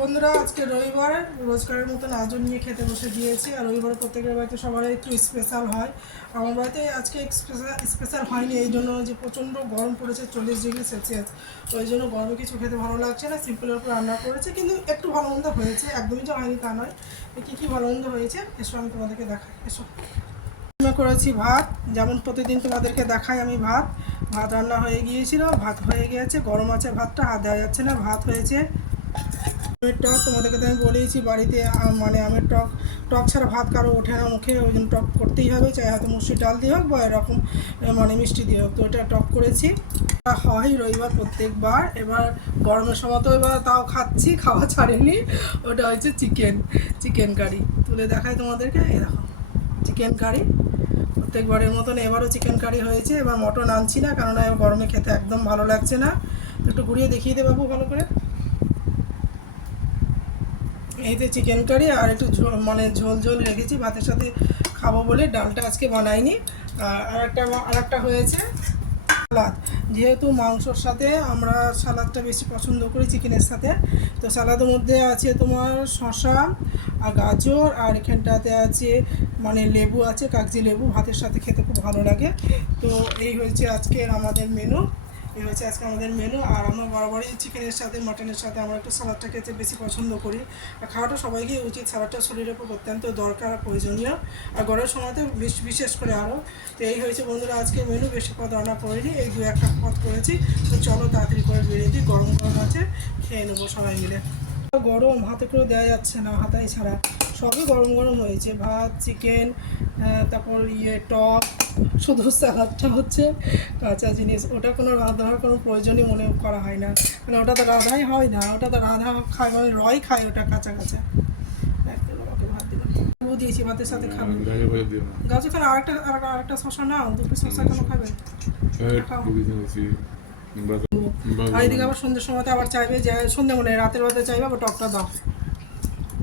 বন্ধুরা, আজকে রবিবার। রোজকারের মতন আজও নিয়ে খেতে বসে দিয়েছি। আর রবিবার প্রত্যেকের বাড়িতে সবার একটু স্পেশাল হয়। আমার বাড়িতে আজকে স্পেশাল হয়নি। এই জন্য যে প্রচণ্ড গরম পড়েছে, চল্লিশ ডিগ্রি সেলসিয়াস। ওই জন্য গরমে কিছু খেতে ভালো লাগছে না। সিম্পলের উপর রান্না করেছে, কিন্তু একটু ভালো মন্দ হয়েছে। একদমই যে হয়নি তা নয়। কী কী ভালো মন্দ হয়েছে এসব আমি তোমাদেরকে দেখাই। এসব করেছি ভাত। যেমন প্রতিদিন তোমাদেরকে দেখাই আমি ভাত। ভাত রান্না হয়ে গিয়েছিল। ভাত হয়ে গিয়েছে গরম আছে ভাতটা। হাত দেওয়া যাচ্ছে না। ভাত হয়েছে আমের টক তোমাদেরকে তো আমি বলেইছি, বাড়িতে মানে আমের টক টক ছাড়া ভাত কারও ওঠে না মুখে, ওই জন্য টক করতেই হবে, চাই হয়তো মুসুর ডাল দিয়ে হোক বা এরকম মানে মিষ্টি দিয়ে হোক, তো এটা টক করেছি। হয় রবিবার প্রত্যেকবার, এবার গরমের সময় তো এবার তাও খাচ্ছি, খাওয়া ছাড়েনি, ওটা হচ্ছে চিকেন চিকেন কারি। তুলে দেখাই তোমাদেরকে দেখো, চিকেন কারি। প্রত্যেকবারের মতন এবারও চিকেন কারি হয়েছে, এবার মটন আনছি না, কেননা গরমে খেতে একদম ভালো লাগছে না। একটু ঘুরিয়ে দেখিয়ে দে বাবু ভালো করে। এইতে চিকেন কারি আর একটু মানে ঝোল ঝোল রেখেছি, ভাতের সাথে খাব বলে ডালটা আজকে বানাইনি। আর একটা আর একটা হয়েছে সালাদ। যেহেতু মাংসর সাথে আমরা সালাদটা বেশি পছন্দ করি চিকেনের সাথে, তো সালাদের মধ্যে আছে তোমার শশা আর গাজর, আর এখানটাতে আছে মানে লেবু আছে, কাগজি লেবু, ভাতের সাথে খেতে খুব ভালো লাগে। তো এই হয়েছে আজকের আমাদের মেনু এই হচ্ছে আজকে আমাদের মেনু আর আমরা বরাবরই চিকেনের সাথে মাটনের সাথে আমরা একটু সালাদটা খেতে বেশি পছন্দ করি। আর খাওয়াটা সবাইকে উচিত, সালাদটা শরীরের উপর অত্যন্ত দরকার আর প্রয়োজনীয়। আর গরমের সময়তে বেশ- বিশেষ করে আরও তো এই হয়েছে বন্ধুরা আজকে মেনু বেশি পদ রান্না করিনি, এই দু একটা পদ করেছি। তো চলো তাড়াতাড়ি করে বেরিয়ে দিই গরম গরম আছে, খেয়ে নেব সবাই মিলে। গরম, হাতে করে দেওয়া যাচ্ছে না হাতাই ছাড়া। সবই গরম গরম হয়েছে। ভাত চিকেন তারপর ইয়ে টক শুধু স্যালাডটা হচ্ছে কাঁচা জিনিস। ওটা কোনো রান্নার কোনো প্রয়োজনই মনে করা হয় না। মানে ওটা তো রাঁধাই হয় না ওটা তো রাঁধা খায় মানে রয় খায় ওটা কাঁচা কাঁচা। দিয়েছি ভাতের সাথে খাবে। গাজর গাছ ওখানে আরেকটা আরেকটা আরেকটা শশা নাও দুটো শশা কেন খাবে? আর এদিকে আবার সন্ধ্যের সময় আবার চাইবে যে সন্ধ্যে মনে হয় রাতের বেলাতে চাইবে আবার টকটা দাও।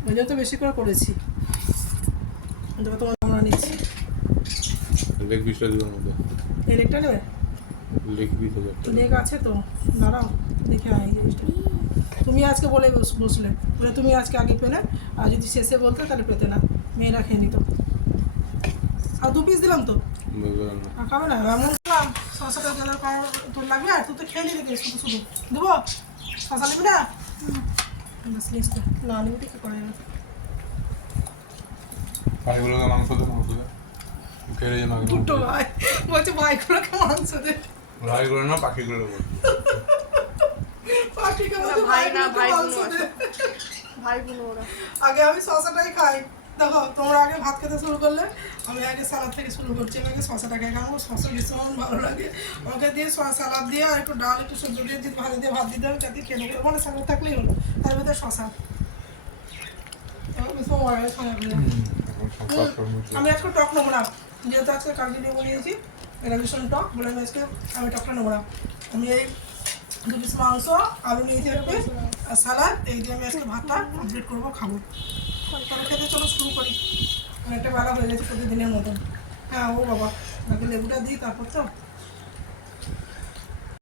ওই তো বেশি করে করেছি। তবে তোমার আমরা নিচ্ছি। লেগ পিসটা দিও মধ্যে এই লেগটা নেবে? লেগ পিস হবে একটা। লেগ আছে তো দাঁড়াও দেখে আয় জিনিসটা। তুমি আজকে বলে বস- বসলে বলে তুমি আজকে আগে পেলে আর যদি শেষে বলতে তাহলে পেতে না। মেয়েরা খেয়ে নিত। আর দু পিস দিলাম তো? আর খাবে না? এমন দিলাম শশাটা তোর লাগবে আর তুই তো খেয়ে নিবি শুধু শুধু। দেবো? শশা নিবি না? পাখিগুলোকে মাংস দে মাংস দে কেড়ে যে মাংস দুটো ভাই বলছে ভাইগুলোকে মাংস দে ভাইগুলো না পাখিগুলো বল পাখিকে ভাই না, ভাই মাংস বোনও ভাই ওরা আগে আমি শশাটাই খাই দেখো তোমরা আগে ভাত খেতে শুরু করলে আমি আগে সালাদ থেকে শুরু করছি আমি আগে শশাটাকে খাব শশা ভীষণ ভালো লাগে। ওকে দিয়ে সালাদ দিয়ে আর একটু ডাল একটু সবজি দিয়ে যদি ভাজি দিয়ে ভাত দিতে হবে যাতে খেয়ে নেব। মানে সালাদ থাকলেই হলো তার ভিতরে শশা আমার ভালো আমি আজকে টক নেব না। যেহেতু আজকে কালকে দিয়ে বলিয়েছি এটা ভীষণ টক। বলে আমি আজকে আমি টকটা নেব না। আমি এই দু পিস মাংস আলু নিয়েছি আর সালাদ এই দিয়ে আমি আজকে ভাতটা কমপ্লিট করব খাব। তাহলে খেতে, চলো, শুরু করি। অনেকটা বেলা হয়ে গেছে প্রতিদিনের মতন। হ্যাঁ ও বাবা আগে লেবুটা দিই, তারপর তো?